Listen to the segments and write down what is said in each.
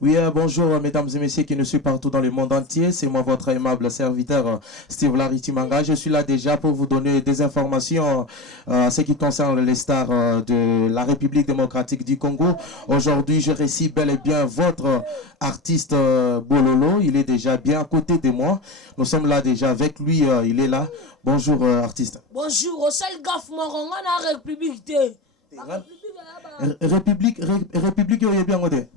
Oui, bonjour mesdames et messieurs qui nous suivent partout dans le monde entier. C'est moi votre aimable serviteur Steve Larry Manga. Je suis là déjà pour vous donner des informations à ce qui concerne les stars de la République démocratique du Congo. Aujourd'hui, je récite bel et bien votre artiste Bololo. Il est déjà bien à côté de moi. Nous sommes là déjà avec lui. Il est là. Bonjour artiste. Bonjour, au seul gaffe moronga na République. République yo bien ngote.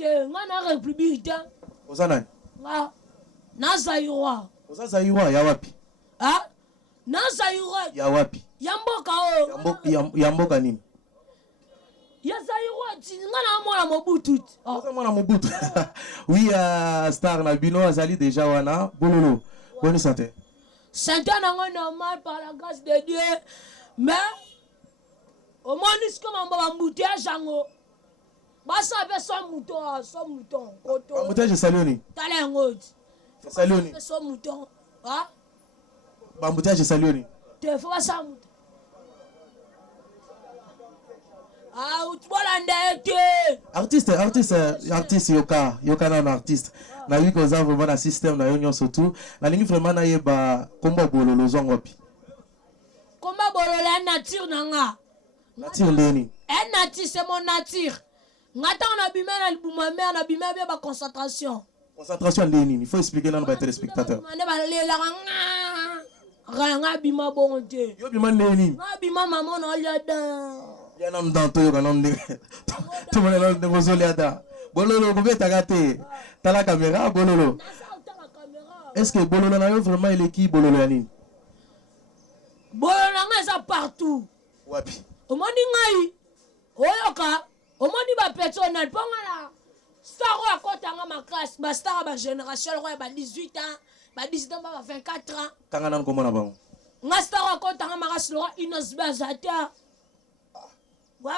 Nga na République. Ozana. Nga na Zaïrois. Oza Zaïrois ya wapi? Ah? Na Zaïrois. Ya wapi? Yamboka o. Yamboka nini? Ya Zaïrois ti nga na mwana Mobutu. Oza mwana Mobutu. Oui, star na bino azali déjà wana. Bololo. Bonne santé. Santé nango normal par la grâce de Dieu. Mais au moins nous comme un embouteillage jango. Basa be son mouton, koto. Embouteillage salioni. Tala ngod. Salioni. Son mouton. Ah? Embouteillage salioni. Te faut pas ça mouton. Ah, ou tu vois la Artiste yoka na artiste. Na wi ko za vraiment na système na yo surtout. Na lingi vraiment na yeba komba bololo zongo pi. Komba bololo la nature nanga. Nature ndeni. Nature c'est mon nature. Ngata on a bimé na libuma mère na bimé bien ba concentration. Concentration ndeni, il faut expliquer dans les téléspectateurs. On ba lela nga bima bonté. Yo bima ndeni. Nga bima maman no liada. Ya nam dans to yo kanom de. Tout le monde de ngozoliada. Bololo ko beta gate. T'as la caméra bololo. Est-ce que bololo na yo vraiment il est qui bololo yani? Bololo nga ça partout. Wapi? O moni ngai. Oyoka. O moni ba personnel ponga la. Star à côté nga ma classe, ba star ba génération roi ba 18 ans, ba 18 ans ba 24 ans. Kanga nan ko mona bango. Nga star à côté nga ma race roi Inos Bazata. Ouais.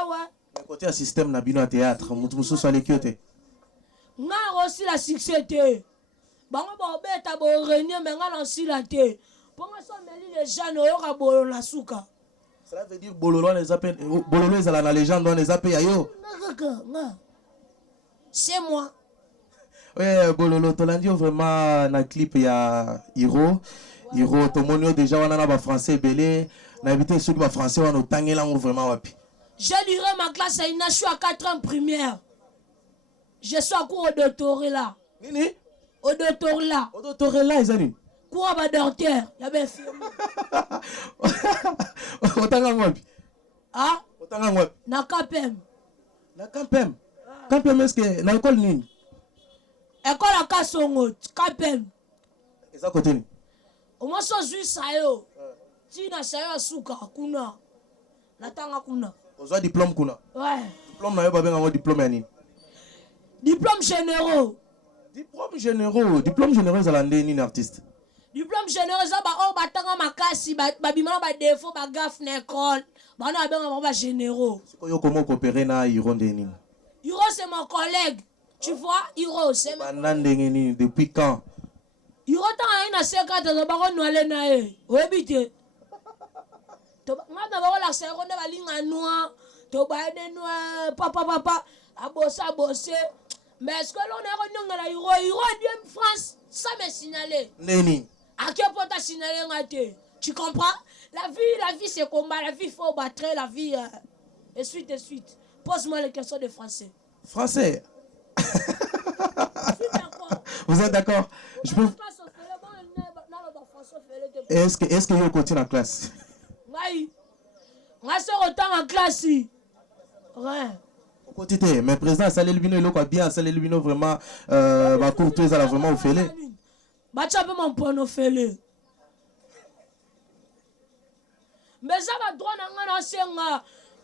Mais côté un système na bino à théâtre, mutu so ale kyote. Nga aussi la succès te. Bango ba beta bo renier mais nga lanci la te. Ponga so meli les gens no yoka bolo la suka. Cela veut dire bololo les appelle bololo est la légende on les appelle ayo. C'est moi. Ouais, bololo tolandio vraiment na clip ya Hiro. Hiro tomonio déjà wana na ba français belé, na éviter ceux ba français wana otangela vraiment wapi. Je dirais ma classe à une je suis à 4 ans primaire. Je suis à cours au doctorat là. Nini? Au doctorat là. Au doctorat là, Isani. Cours à docteur. Il y avait infirmier. Otanga ngwapi? Ah? Otanga ngwapi? Na Kapem. Na Kapem. Kapem est-ce que na école nini? École à Kasongo, Kapem. Eza côté ni. Au moins so jui sayo. Tina sayo suka kuna. Natanga kuna. Ozo diplôme kuna. Ouais. Diplôme na yo ba benga ngo diplôme ya nini? Diplôme généraux. Diplôme généraux za landé ni artiste. Diplôme généraux za ba o batanga makasi ba bimana ba défaut ba gaffe na école. Ba na benga ba généraux. Siko yo comment coopérer na Hiro ndeni? Hiro c'est mon collègue. Tu vois, Hiro c'est mon collègue. Depuis quand? Hiro tanga ina seka ta ba ko noale na e. Obite. To ngata ba la seko ne ba linga noa. To ba ne noa papa abosser. Mais est-ce que l'on a regardé Hiro de France, ça me signalé. Neni. À quel point t'as signalé ngate? Tu comprends? La vie c'est combat, la vie faut battre, la vie et suite. Pose-moi les questions de français. Français. Vous êtes d'accord? Je peux. Est-ce que vous continuez en classe? Oui. Moi c'est autant en classe. Rien. Mais président Salé Lubino il a bien Salé Lubino vraiment ma courtoise elle a vraiment fait. Bah tu as pas mon point fait. Mais ça va droit dans un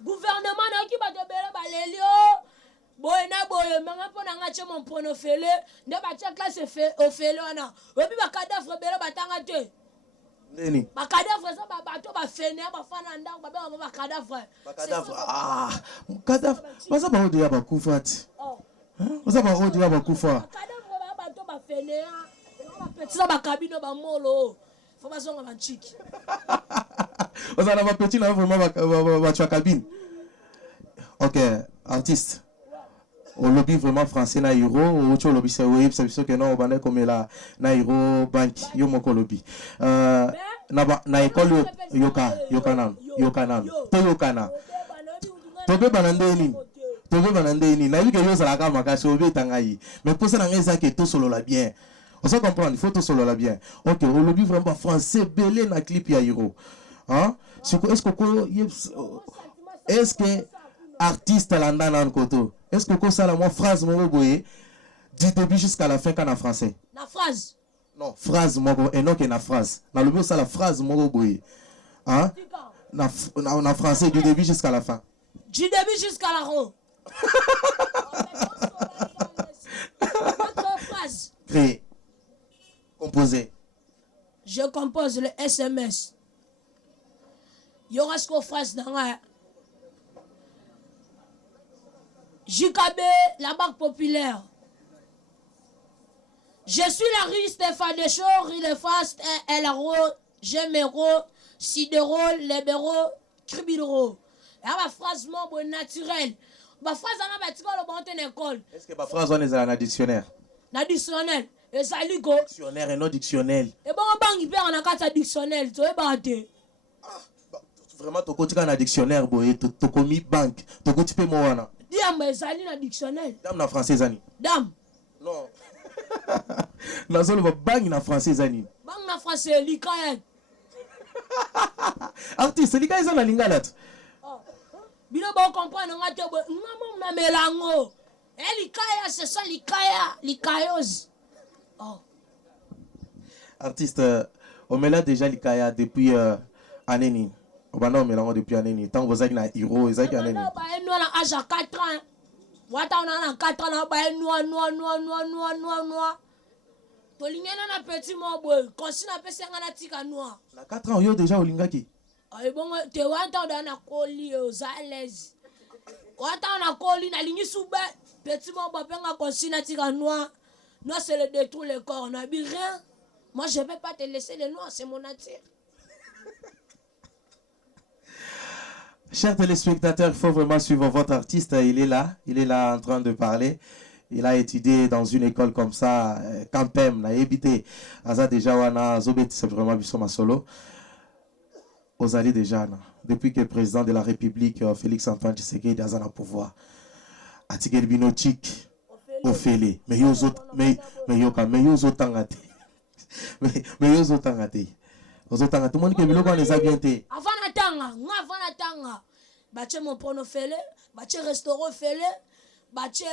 gouvernement qui va te belle balelio. Boye manga pona ngache mon point fait. Ne ba tia classe fait au fait là. Obi ba cadavre belle batanga te. Neni. Ba cadavre ça ba bato ba fene ba fana ndang ba ba cadavre. Cadavre ah cadavre. Basa ba odi ya ba kufati. Basa ba odi ya ba kufa. Cadavre ba bato ba fene ba petit ba cabine ba molo. Faut pas zonga ba chiki. Basa na ba petit na vraiment ba cabine. OK, artiste. au lobby vraiment français na euro ou tu lobby c'est oui c'est sûr que non on va comme la na euro bank yo moko lobby na école yokana to be banandeni tobe banandeni na yike yo sala ka makasi obe tangai mais pour ça na ngeza que tout solo la bien on se comprend il faut tout solo la bien OK au lobby vraiment français belé na clip ya euro hein est-ce que artiste landa na koto est-ce que ça la moi phrase mo boye du début jusqu'à la fin quand en français La phrase. non phrase mo et non que na phrase na lobby ça la phrase mo boye hein na français du début jusqu'à la fin Du début jusqu'à la fin. Votre phrase. Créer composer Je compose le SMS. Il y aura ce qu'on fasse dans la JKB, la Banque Populaire. Je suis la riche Stéphane Deschor, il est fast, LRO, Gémero, Sidero, Lebero, Cribidero. Il y a ma phrase membre naturelle. Ma phrase est un bon école. est-ce que ma phrase on est dans le dictionnaire Na dictionnaire. Et ça lui go. Dictionnaire et non dictionnel. Et bon, on banque hyper en a quatre dictionnaire. Tu es battu. Vraiment, tu as un dictionnaire, tu as commis banque. Tu as coupé moi. Diam, mais ça lui na dictionnaire. Dame na français zani. Dame. Non. Na zone va banque na français zani. Banque na français likayen. Artiste, likayen zana lingalat. Bino bon comprendre nga te bo ngam na melango. Likaya c'est ça likayos. Oh. Artiste, on me l'a déjà likaya depuis année. On va mélanger depuis année. Tant que vous avez un héros, vous avez un année. On a âge à 4 ans. Wata on a 4 ans, on a noir. Tolingena na petit mobo, konsi na pesa ngana tika noir. Na 4 ans, yo déjà olingaki. Ay bon te wata on a koli aux alaise. Wata on a koli na lingi soube, petit mobo penga konsi na tika noir. Noir c'est le détruire le corps, n'a bi rien. Moi je vais pas te laisser le noir, c'est mon nature. Chers téléspectateurs, il faut vraiment suivre votre artiste. Il est là en train de parler. Il a étudié dans une école comme ça, Campem, il a habité. Aza déjà, wana zobet, c'est vraiment Bissoma Solo. Ozali déjà, depuis que le président de la République, Félix Antoine Tshisekedi, a un pouvoir. Atikel Binochik, Ofele, mais yo tangate. Mais yo tangate. Ozotanga tout le monde qui est venu les avientés. Avant tanga. Bache mon pono fele, bache restaurant fele, bache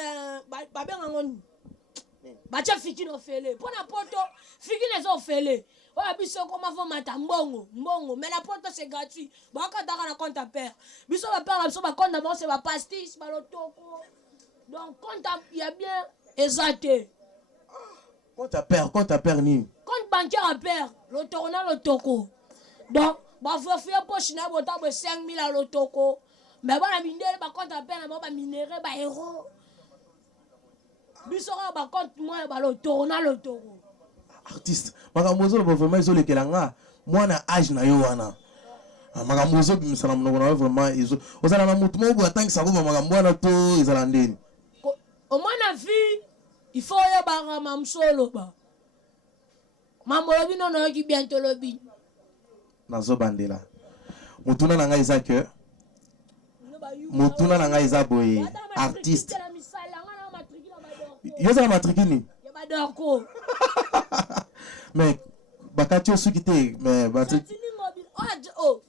babenga ngoni. Bache fiki no fele. Pona poto fiki les o fele. Oya biso comment va mata mbongo, mais la poto c'est gratuit. Baka daka na compte à père. Biso ba père la biso ba compte d'abord c'est ba pastis, ba lotoko. Donc compte il y a bien exacté. Compte à père ni. Compte bancaire à père, l'autorona l'otoko. Donc, bah faut faire poche na bota 5 000 à l'otoko. Mais bon la minere ba compte à père na ba minere ba héros. Bisora ba compte moi ba l'autorona l'otoko. Artiste, magamozo le vraiment isolé kelanga. Moi na âge na yo wana. Magamozo bi misala mnogo na vraiment iso. Ozala na mutu mo bo atangi sabo magambo na to izala ndeni. Au moins la vie, il faut y avoir un solo ba. Mamolobi non no ki bientôt lobi. Nazo bandela. Mutuna nanga isa que Mutuna nanga isa boye artiste. Yo za matrikini. Ya badoko. Mais bakati osukite mais batri. Oh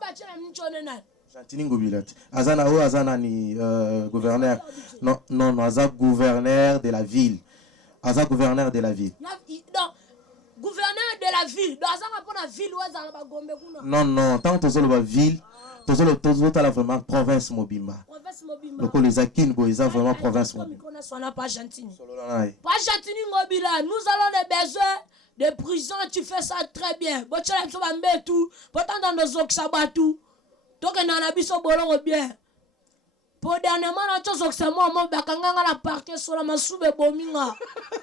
bachela mchone na. Chantini Ngobilat. Azana ni gouverneur. Non, Azab gouverneur de la ville. Azab gouverneur de la ville. Non, gouverneur de la ville. Donc Azab pour la ville ou Azab ba Gombe kuna. Non, tant que tu la ville, tu as vraiment province Mobimba. Province Mobimba. Donc les Akin Boisa vraiment province Mobimba. Pas Argentine. Pas Argentine Ngobila. Nous allons des besoins de prison, tu fais ça très bien. Bon tu l'as pas mettre tout. Pourtant dans nos oxabatu. Donc on a biso bolongo bien. Pour dernièrement na chose que moi bakanga na parquet sur la masube bominga.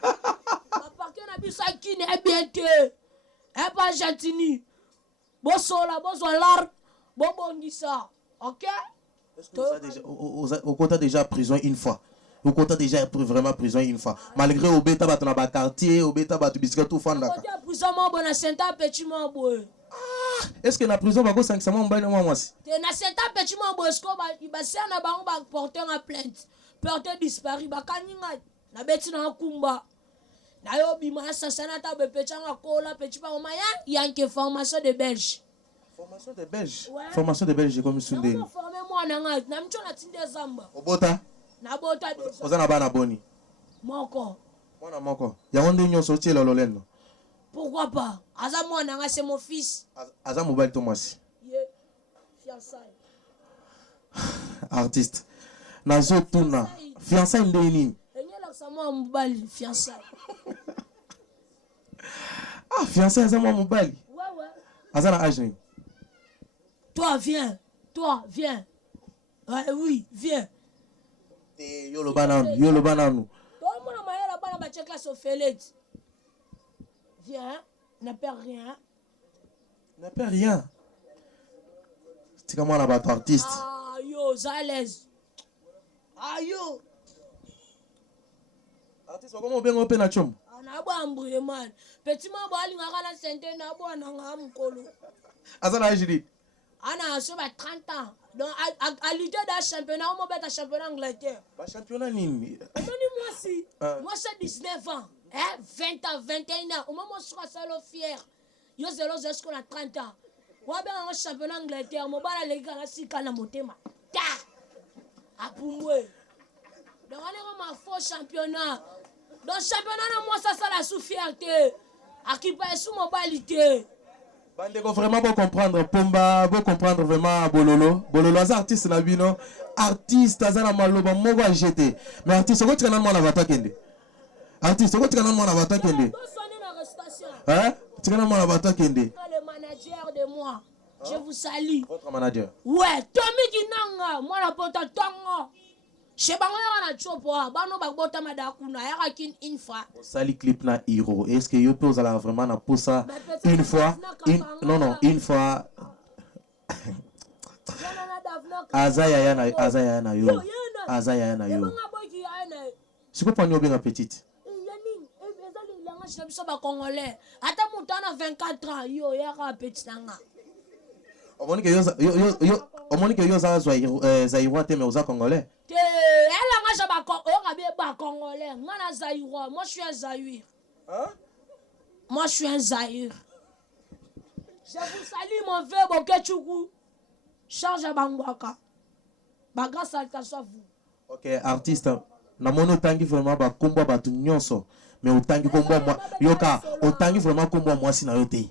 La parquet na biso kini e bien te. E pas Argentine. Bo sola bo solar bo bongisa. OK? Est-ce que au côté déjà prison une fois. Vous comptez déjà être vraiment prisonnier une fois. Malgré au bêta dans le quartier, au bêta tu biscuit tout fan. Est-ce que la prison va go 500 moi moi aussi? Na senta petit mo bosco ba na bango ba porter en plainte. Porter disparu ba kaninga na beti na kumba. Na yo bima sana ta be petit nga kola petit pa maya yanke formation de belge. Formation de belge. Ouais. Formation de belge comme Sunday. Na former moi na nga na mcho na tinde zamba. Obota? Na bota de. Ozana bana boni. Moko. Mwana moko. Ya wonde nyo sorti la loleno. Pourquoi pas? Aza moi na nga c'est mon fils. Aza mobile to mwasi. Yeah. Fiançailles. Artiste. Nazo tuna. Fiançailles ndeni. Enyela sama mobile fiançailles. Ah, fiançailles aza mobile. Ouais. Aza na âge ni. Toi viens. Ouais, oui, viens. Yo lo bananu. Toi mon maya la bana ba check la sofelet. Viens, n'a pas rien. N'a pas rien. C'est comme on a battu artiste. Ah yo, Zalez. Ah yo. Artiste, comment on bien open à chum? Na bo ambouye man. Petit ma bo ali ngaka na sente na bo na ngam kolo. Azana ajidi. Ana so ba 30 ans. Donc à lutter dans championnat, on bet à championnat Angleterre. Ba championnat nini? Moi si. Moi c'est 19 ans. 20 ans, 21 ans. Au moment où je suis fier. Yo zéro jusqu'à 30 ans. Moi bien en championnat Angleterre, mon bala les gars si kana motema. Ta. Apumwe. Donc on est comme un faux championnat. Donc championnat moi ça la sous fierté. À qui pas sous mobilité. Bande ko vraiment pour comprendre Pomba, pour comprendre vraiment Bololo. Bololo az artiste na bino. Artiste azana maloba moko a jeter. Mais artiste ko tika na mwana batakende. Artiste, pourquoi tu as un mot à battre Kende? Hein? Tu as un mot à battre Kende? Le manager de moi, je vous salue. Votre manager? Ouais, Tommy Kinanga, moi la porte à Tongo. Je sais pas si on a chopo, bano bakbota madakuna, y'a kin une fois. Sali clip na hero. Est-ce que you peux vraiment na pour ça une fois? Non, une fois. Azaya na yo. C'est quoi pour nous bien petite? Je Congolais. Attends, mon temps à 24 ans, yo, y a petit nanga. On m'a dit que yo Zaïrois te mais aux Congolais. Elle a pas Congolais. Moi, Zaïrois. Moi, je suis un Zaïr. Hein? Moi, je suis un Zaïr. Je vous salue, mon frère Boketchoukou. Change à Bangwaka. Baga saltation vous. Ok, artiste. Na mono tangi vraiment ba kombo ba tu nyonso. Mais autant que moi, yoka, autant que vraiment comme moi, si n'a été.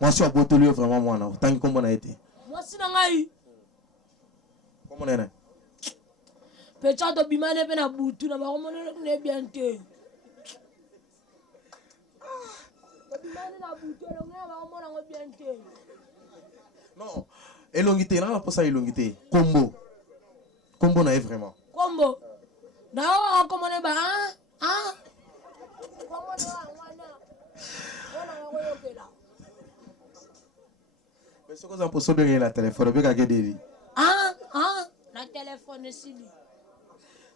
Moi, je suis à Botolio vraiment moi, autant que comme on a été. Moi, si n'a eu. Comment on est? Peut-être que Bimane est à Boutou, n'a pas remonté bien té. Bimane n'a Boutou, n'a pas remonté bien té. Non, elongité, n'a pas ça elongité. Combo. Combo n'a vraiment. Combo. D'ailleurs, comment on est bas, hein? Mais ce que vous avez posé la téléphone, vous avez gagné. La téléphone est ici.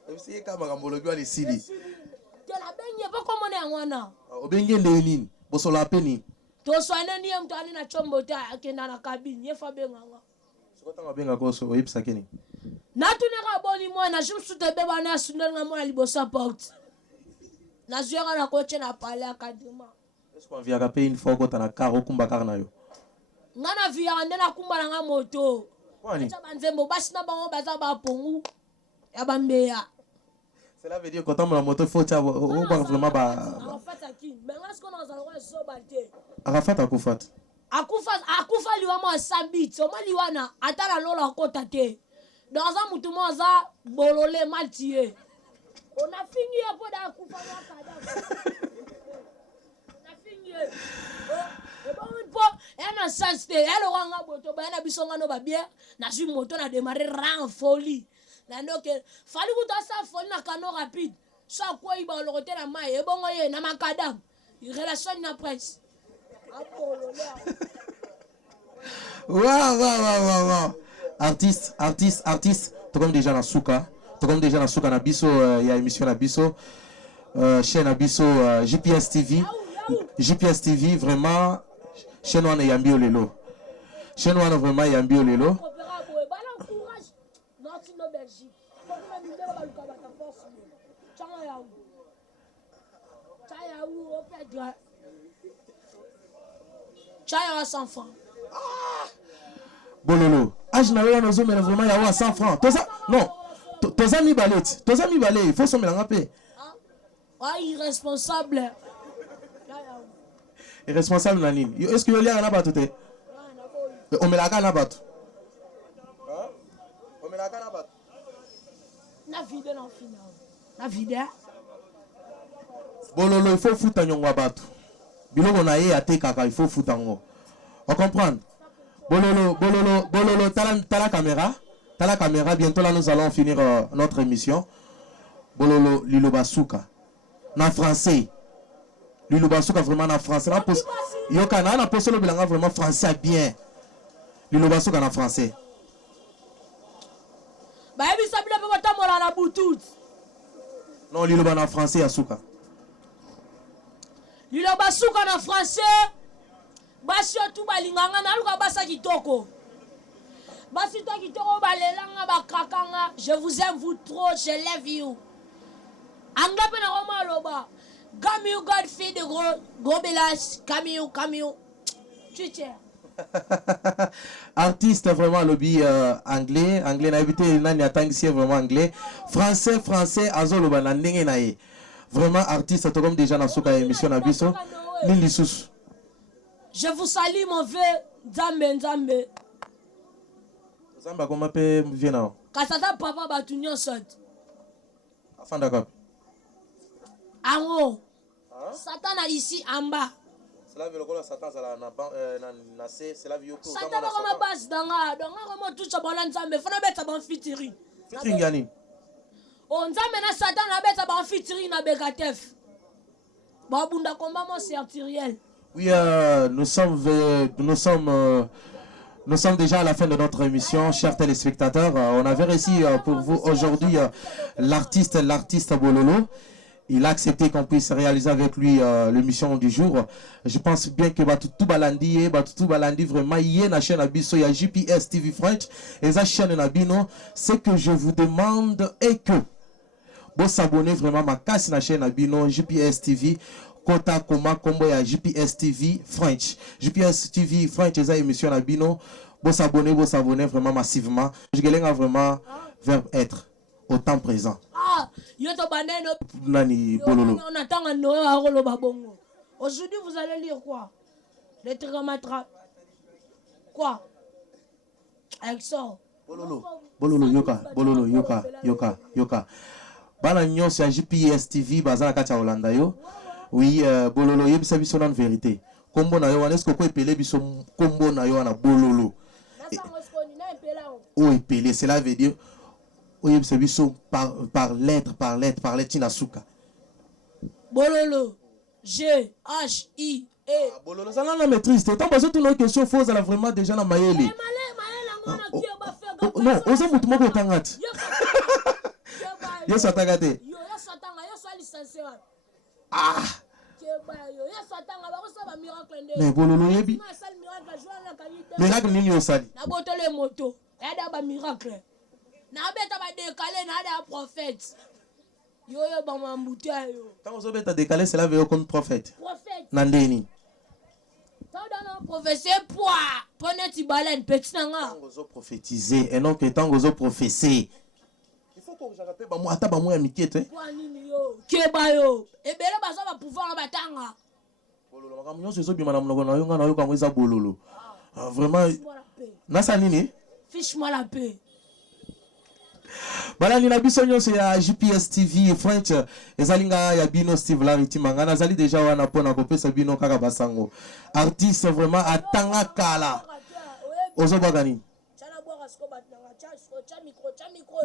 Vous avez gagné ici. Tu la baigne pas comme on est en wana. Vous avez gagné Lénine. Vous avez gagné. Tu soignes ni am tani na chombo ta akenda na cabine. Yefa benga. Ce que vous avez gagné quoi so yip sakeni. Na tu ne ka boni mo na jim sute beba na sundel nga mo libosa porte. Na zuera na koche na pale akadema. Est-ce qu'on vient payer une fois quand on a caro kumba karnayo? Ngana via ndena kumba na moto. Kwani? Acha banzembo basi na bango baza ba pongu. Ya bambeya. Cela veut dire quand on a la moto faut ça au bar vraiment ba. Arafat aki. Mais est-ce qu'on a zalwa so balte? Arafat akufat. Akufa liwa mo sabit. So mali wana atala lola kota te. Dans un mouton za bololé maltié. On a fini un peu d'akufa na kada. On a fini. Et bon une fois, elle a sensé, elle aura un moto, elle a bisonga no ba bien, na su moto na démarrer en folie. Na donc fallait que dans sa folie na cano rapide. Ça quoi il va le retirer la main et bon ye na makadam. Il relation na presse. Wow. Artiste. Tu comme déjà la souka. comme déjà dans Souka Nabiso, il y a émission Nabiso, chaîne Nabiso, GPS TV. GPS TV, vraiment, chaîne Wana Yambi Olelo. Chaîne Wana vraiment Yambi Olelo. Chaya 100 francs. Bololo. Âge n'a rien aux hommes, mais vraiment, il y a 100 francs. Non. Tes amis balètes. Tes amis balètes. Il faut se mettre en paix. Ah, irresponsable. Irresponsable, Nanine. Est-ce que y a un abattu? On met la canne à battre. On met la canne à battre. Na vide non final. Na vide. Bololo, il faut foutre un yongo à battre. Biloko na ye ate kaka, il faut foutre un yongo. On comprend? Bololo, t'as la caméra. T'as la caméra. Bientôt là, nous allons finir notre émission. Bololo, Lilo Basuka. En français. Lilo Basuka vraiment en français. Yoka na posé le bilan vraiment français bien. Lilo Basuka en français. Bah, il s'habille un peu comme la boutout. Non, Lilo Basuka en français, Asuka. Lilo Basuka en français. Basi tout balinganga na luka basa kitoko. Basi to kitoko balelanga bakakanga. Je vous aime vous trop, je love you. Anga pe na roma loba. Come you God feed the gros belas. Come you. Tu tiens. Artiste vraiment lobby anglais na habité nani atangisi vraiment anglais. Français azoloba na ndenge na ye. Vraiment artiste to comme déjà na soka émission na biso. Ni lisusu. Je vous salue mon vieux Nzambe. Zamba comment peut venir? Kasata papa batunyo sot. Afin d'accord. Ango. Satan a ici en bas. Cela veut dire que Satan na cela veut dire que Satan va comme base danga. Donc comment tout ça bon Nzambe fona beta bon fitiri. Fitiri yani. On Nzambe na Satan na beta bon fitiri na Bekatef. Ba bunda combat mon sertiriel. Oui, nous sommes déjà à la fin de notre émission, chers téléspectateurs. On avait réussi pour vous aujourd'hui l'artiste Bololo. Il a accepté qu'on puisse réaliser avec lui l'émission du jour. Je pense bien que tout balandi vraiment il y a une chaîne Abisso, il y a GPS TV French et sa chaîne Nabino. Ce que je vous demande est que vous s'abonnez vraiment à ma casse na chaîne Nabino GPS TV. Kota Koma Kombo ya GPS TV French. GPS TV French est une émission à Bino. Vous s'abonnez vraiment massivement. Je gagne vraiment vers être au temps présent. Ah, yoto baneno. Nani Bololo. On attend un Noël à Rolo Babongo. Aujourd'hui, vous allez lire quoi? Les trigonométries. Quoi? Exo. Bololo yoka. Bana nyonso ya GPS TV bazana kati ya Holanda yo. Oui, Bololo yebisa biso na vérité. Kombo na yo wana esko ko epele biso kombo na yo wana Bololo. O epele, cela veut dire o yebisa biso par lettre tina suka. Bololo. G H I E. Bololo ça na maîtrise. Tant parce que toutes nos questions fausses elle a vraiment déjà na mayele. Non, oza mutu moko tangati. Yo satagate. Yo satanga yo so licencié. Ah! Mais Bololo yebi. Miracle nini osali? Na botole moto. Yada ba miracle. Na beta ba décaler na da prophète. Yo ba mambuta yo. Quand on beta décaler cela veut comme prophète. Prophète. Nandeni. Tant dans prophétie poids. Pone ti balen petit nanga. Quand on prophétiser et non que tant on prophétiser. Il faut que je rappelle ba moi ata ba moi ya mikete. Kwa nini yo? Keba yo. Ebele bazo ba pouvoir batanga. Bololo makambo nyonso ezobima na monoko na yo nga na yo kango eza bololo. Vraiment nasa nini? Fiche-moi la paix. Balani na biso nyonso ya GPS TV French ezalinga ya bino Steve Larity Mangana azali déjà wana pona kopesa bino kaka basango. Artiste vraiment atanga kala. Ozobaga nini?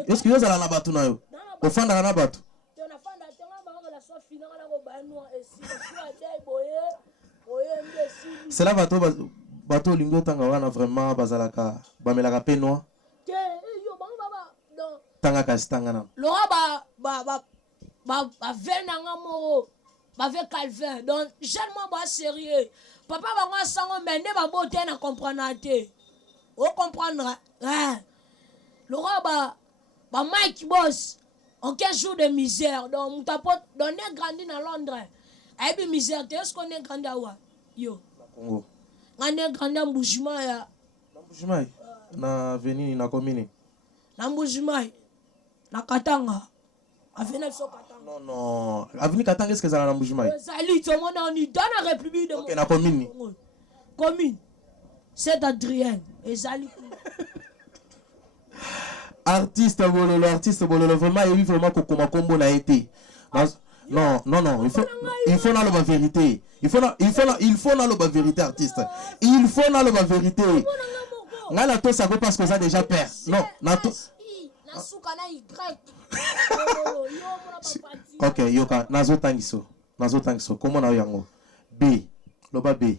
Est-ce que vous avez la bateau na yo? Ofanda na bateau. C'est là bateau lingo tanga wana vraiment bazalaka bamelaka pe noa. tanga kasi tanga na Laura venanga moro ba ve Calvin donc jeune moi ba sérieux papa ba ngwa sango mende ba bote na comprendre te o comprendre Laura ba Mike Boss en 15 jours de misère donc mutapo donné grandi dans Londres et puis misère est-ce qu'on est grandi à wa yo Congo on est grandi à Mbujima ya Mbujima na veni na commune na Mbujima na Katanga Avenue Katanga. Non. Avenue Katanga, est-ce que ça a un Mbujima? Salut, tout le monde on est dans la République de Ok, na commune. Commune. C'est Adrien. Et Zali. Artiste Bololo, vraiment, il faut vraiment que Koma Kombo n'a été. Non, il faut dans la vérité. Il faut dans la vérité, artiste. Il faut dans la vérité. Là, la tosse, ça veut parce que ça déjà perd. Non, la tosse. Ok, yoka nazo tangiso comment na yango B loba B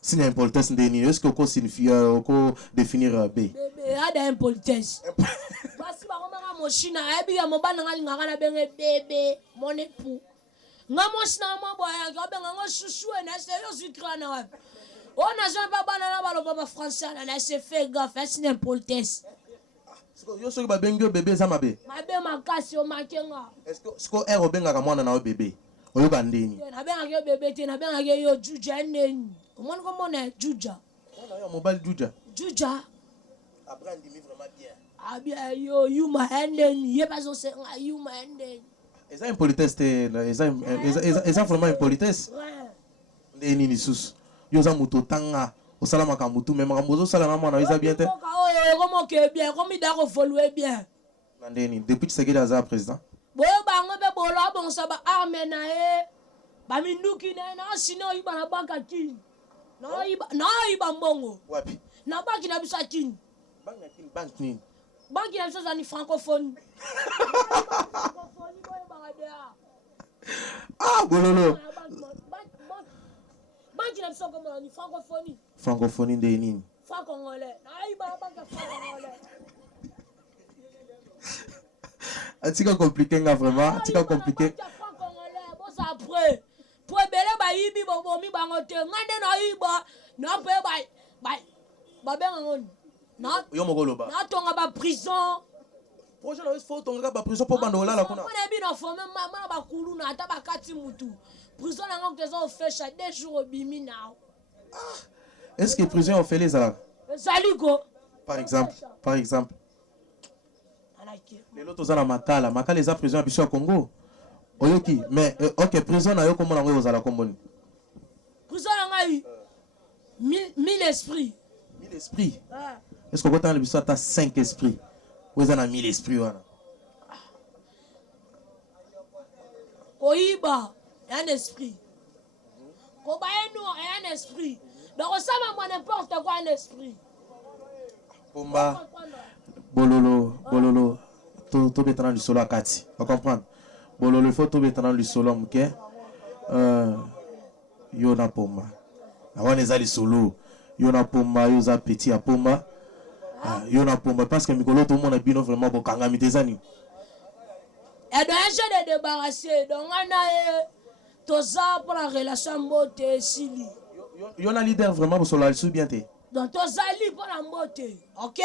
c'est l'impolitesse ndeni est-ce que ko signifie ko définir B ada impolitesse basi ba ngoma moshina ebi ya mobana nganga na benge bébé mon époux ngamo sina mo boya ga benga ngo chouchou na c'est yo zikra na wapi on a jamais pas banana baloba français na c'est fait gaffe c'est l'impolitesse. Yo soki babengi bébé eza mabe mabe makasi o makenga est-ce que siko ero bengaka mwana na bébé oyoka ndeni nabengaka bébé te nabengaka yo juja neni omoni komona juja mwana yo mobile juja après ndimi vraiment bien abia yo yuma endeni ye bazo se yuma endeni eza impolitesse te eza vraiment impolitesse ndeni ni sus yo za muto tanga osala makambo tu même makambo osala na mwana eza bien te comment que bien comme il doit évoluer bien ndeni depuis Tshisekedi aza président boyo bango be bolo bon ça ba arme na e ba minduki na sino iba na banka kini na iba mbongo wapi na banki na bisa kini banki na bisa za ni francophonie bololo banki na bisa comme ni francophonie ndeni franc-congolais tika compliqué nga vraiment tika compliqué franc-congolais bon ça après pour belé ba yibi bomi bango te ngande na yiba na pe ba benga ngoni na yo mogoloba na tonga ba prison projet na faut tonga ba prison pour bandola la kuna on bi na former mama ba kulu na ata ba kati mutu prison na ngoko tezo fesha 2 jours bimi na est-ce que prison on fait les ala Saliko par exemple les autres za na makala eza prison ya biso ya Congo oyoki mais OK prison na yo komona ngo ozala komboni prison na ngai 1000 esprits est-ce que kotana biso ata 5 esprits oza na 1000 esprits wana koyiba un esprit kobayeno un esprit donc ça va n'importe quoi un esprit Pomba bololo to betana du solo akati on comprendre bololo faut to betana du solo mke yo na pomba awana ezali solo yo na pomba yo za petit ya pomba yo na pomba parce que mikolo to mona bino vraiment bokanga mitezani et donc un jeu de débarrasser donc on a toza pour la relation mbote sili yo na leader vraiment solo al sou bien te donc toza li pour la mbote OK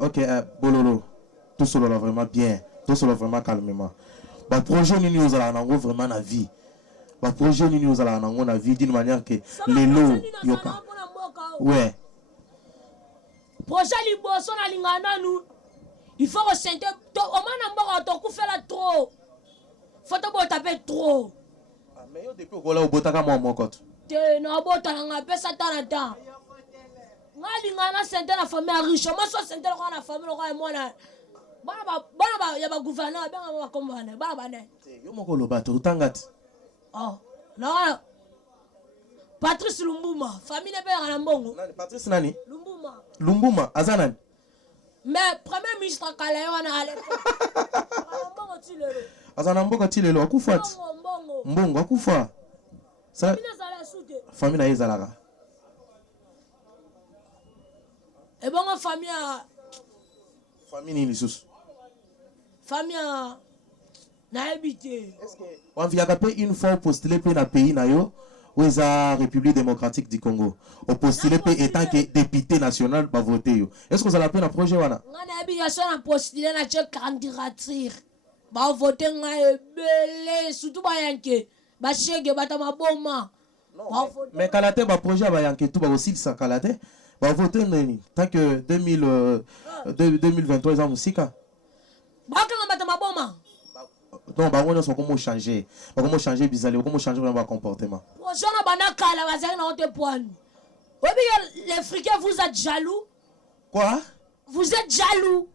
OK bololo tout solo là vraiment bien tout solo vraiment calmement ba projet nini ozala nango vraiment na vie ba projet nini ozala nango na vie d'une manière que lelo yoka ouais projet liboso na lingana nous il faut ressentir au moins mboka to kufela trop faut to taper trop mais yo depuis ko la obotaka moko to te na bota nga pesa tanata ngali ngana sente na famille riche moi so sente ko na famille ko mona bana ya ba gouverneur benga ba kombana bana ne yo moko loba to tangati na Patrice Lumbuma famille pe na mbongo nani Patrice nani Lumbuma azanani mais premier ministre kala wana ale mbongo tilelo azana mbongo tilelo akufati mbongo. Mbongo akufa. Ça famille na ezalaka. Et bon famille Famille ni lisusu. Famille na habité. On vient pe une fois postuler pe na pays na yo. Ou la République démocratique du Congo. Au postuler pe étant que député national ba voter yo. Est-ce que ça l'appelle un projet wana? On a obligation à postuler na candidature. Ba voter nga belé surtout ba yanke. Ba chege ba ta maboma. Mais Kalate ba projet ba yanke tout ba aussi ça Kalate. Ba voter nani tant que 2023 ils ont musika. Ba ka ba ta maboma. Donc ba on comment changer. Ba comment changer bizarre, comment changer vraiment comportement. Projet na bana kala ba zanga na hote point. Les Africains vous êtes jaloux? Quoi? Vous êtes jaloux?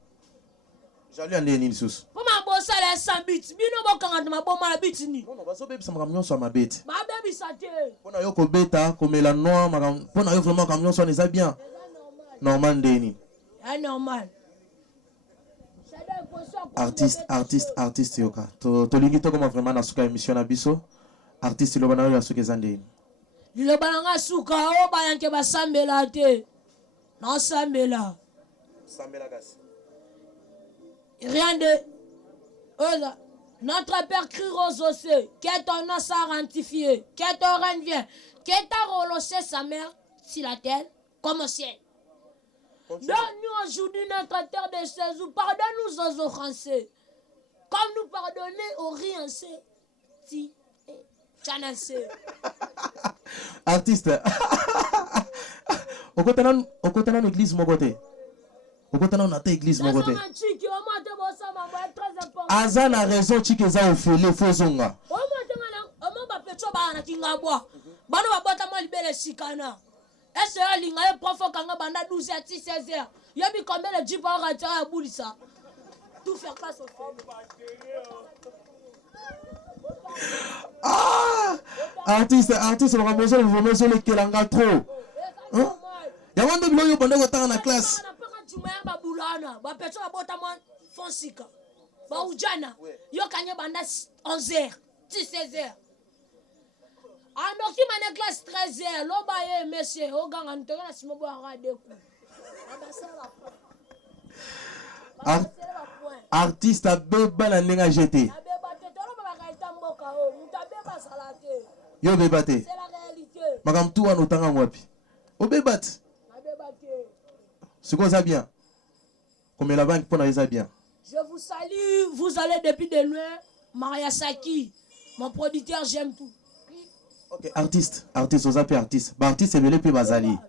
Jaloux en nini sous? Comment bossa les 100 bits? Bino bo kanga ma boma la bits ni. Non, baso bébé ça m'a camion sur ma bête. Ma baby saté. Pona yo ko beta, comme la noix, pona yo vraiment camion sur les bien. Normal ndeni. Ah normal. Artiste yoka. To lingi to comme vraiment na suka émission na biso. Artiste lo bana yo suka zandeni. Lo bana suka o ba yanke ba sambela te. Non sambela. Sambela gas. Rien de... Notre Père crie aux osseux, que ton nom soit sanctifié, que ton règne vienne, que ta relâché sa mère sur la terre comme au ciel. Donne-nous aujourd'hui notre terre de séjour, pardonne-nous aux offenses, comme nous pardonnons aux riancés. Si, chanacé. Artiste. Au côté de l'église, mon côté. Au côté de notre église, mon côté. Azan a raison, Chiki za ofele, fozonga. Bano babota mo libele sikana. Est-ce que linga e profo kanga banda 12 à 16 heures. Yobi combien de jipa rata ya bulisa. Tout faire face au fait. Ah! Artiste, on va manger vraiment sur le kelanga trop. Hein? Ya wande bilo yo banda ko na classe. Ba bulana, ba pecho babota mo fonsika. Ba ujana. Yo kanye banda 11h, 16h. Anoki mane classe 13h, lo ba ye monsieur, o ganga ntoka na simo bo ara de ku. Artiste a beba na nenga jeté. Yo bebate. C'est la réalité. Magam tu wana utanga wapi? O bebate. C'est quoi ça bien? Comme la banque pour ça bien. Je vous salue, vous allez depuis de loin. Maria Saki, mon producteur, j'aime tout. Ok, artiste, vous appelez artiste. Bah, artiste, c'est belé puis bazali.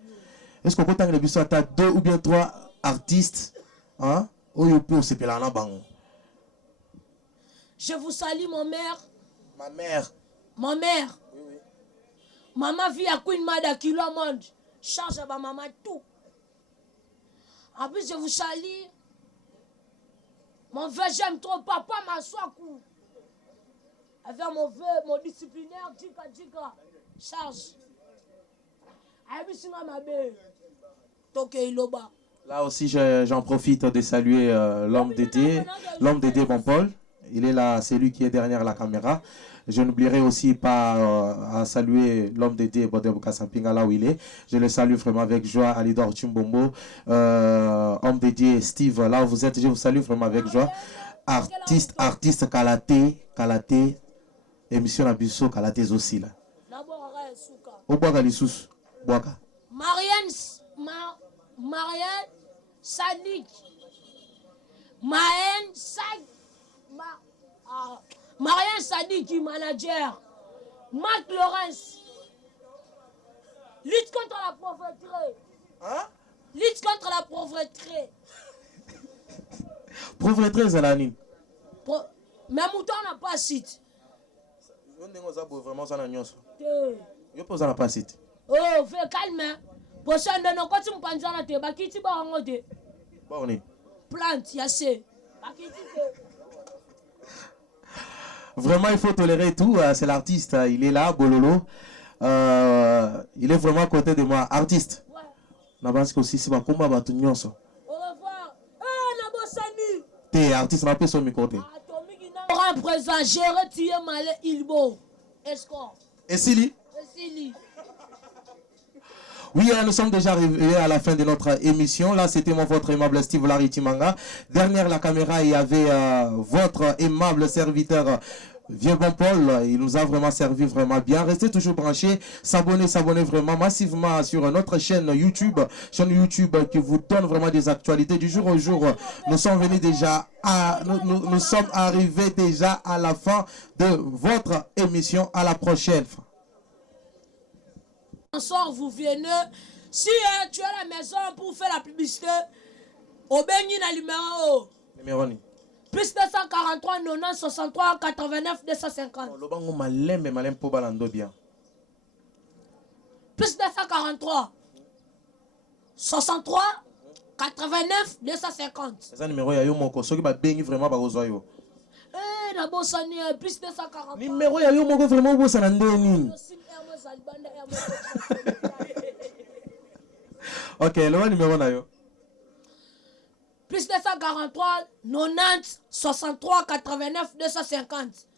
Est-ce qu'on peut t'engager le à 2 ou bien 3 artistes? Hein? Ou you peut se peler en bang. Je vous salue, mon mère. Ma mère. Ma mère. Oui, oui. Maman vit à Queen Mada qui le monde. Charge à ma maman tout. En plus, je vous salue. Mon vœu, j'aime trop. Papa m'a soikou. Avec mon vœu, mon disciplinaire, djika. Charge. Là aussi, j'en profite de saluer l'homme dédié, bon Paul. Il est là, c'est lui qui est derrière la caméra. Je n'oublierai aussi pas à saluer l'homme dédié, Bodebo Kasampinga, là où il est. Je le salue vraiment avec joie, Alidor Chimbombo. Homme dédié, Steve, là où vous êtes, je vous salue vraiment avec joie. Artiste Kalate, émission Abisso, Kalate aussi là. Au Boaga Lissous, Boaga. Marianne Sadik. Marianne Sadik, manager. Marc Laurence. Lutte contre la pauvreté. Hein? Lutte contre la pauvreté. Pauvreté, c'est la nuit. Mais mouton n'a pas site. Vraiment, ça n'a pas site. Yo pas ça pas site. Oh, fais calme. Prochain de nos côtés, m'panzana te bakiti ba ngote. Bon ni. Plante yassé. Bakiti te. Vraiment, il faut tolérer tout. C'est l'artiste. Il est là, Bololo. Il est vraiment à côté de moi. Artiste. Ouais. Na pense aussi c'est pas combat ba tout nyonso. Au revoir. Ah, na bosani. T'es artiste, na pe son mi côté. On à présent, j'ai retiré Malé Ilbo. Escort. Et Sili? Oui, nous sommes déjà arrivés à la fin de notre émission. Là, c'était votre aimable Steve Larry Manga. Derrière la caméra, il y avait votre aimable serviteur Vieux Bon Paul. Il nous a vraiment servi vraiment bien. Restez toujours branchés. S'abonner vraiment massivement sur notre chaîne YouTube qui vous donne vraiment des actualités du jour au jour. Nous sommes venus déjà nous sommes arrivés déjà à la fin de votre émission. À la prochaine. Vous venez, si tu es à la maison pour faire la publicité, au Bénin, numéro plus 243 90 63 89 250. Plus 243 63 89 250. C'est un numéro, il y a eu mon cours. Ceux qui va bénir vraiment par aux oiseaux. Plus 243. Numéro, il y a eu mon cours vraiment pour ça. Ok, le numéro nayo. Plus 243 90 63 89 250.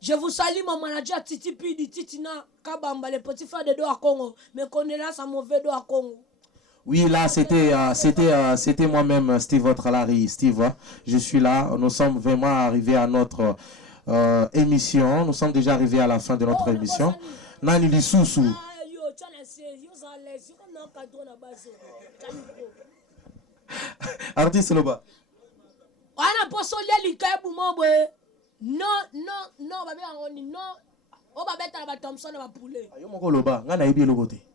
Je vous salue mon manager Titi Pidi Titina Kabamba, le petit frère de Doha Congo. Mais connaissance à mauvais Doha Congo. Oui, là, c'était moi-même, Steve, votre Larry. Steve, je suis là. Nous sommes vraiment arrivés à notre émission. Nous sommes déjà arrivés à la fin de notre émission. Nani Lissousou. Artiste Loba. Non, on va mettre la Thompson à poulet.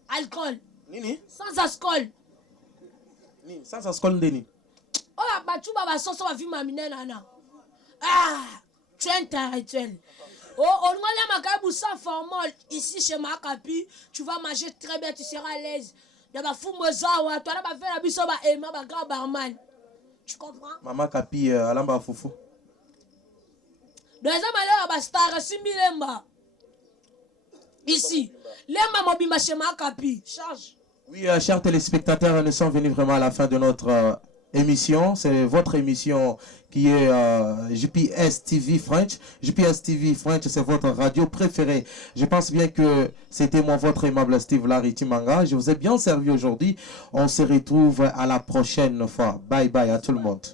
Alcool. Nini? Sans alcool. Sans alcool, Ndeni. Oh, tu vas sauce à vie mamine nana. Ah, tu es intellectuel. Oh, on va aller sans formol ici chez Makapi. Tu vas manger très bien, tu seras à l'aise. Tu vas faire la biso ba Emma ba grand barman. Tu comprends? Maman Kapi alamba foufou. Dans un malheur ba star Simbilemba. Ici, Lemba mobimba chez Makapi. Charge. Oui, chers téléspectateurs, nous sommes venus vraiment à la fin de notre émission. C'est votre émission qui est GPS TV French. GPS TV French, c'est votre radio préférée. Je pense bien que c'était moi, votre aimable Steve Larry Manga. Je vous ai bien servi aujourd'hui. On se retrouve à la prochaine fois. Bye bye à tout le monde.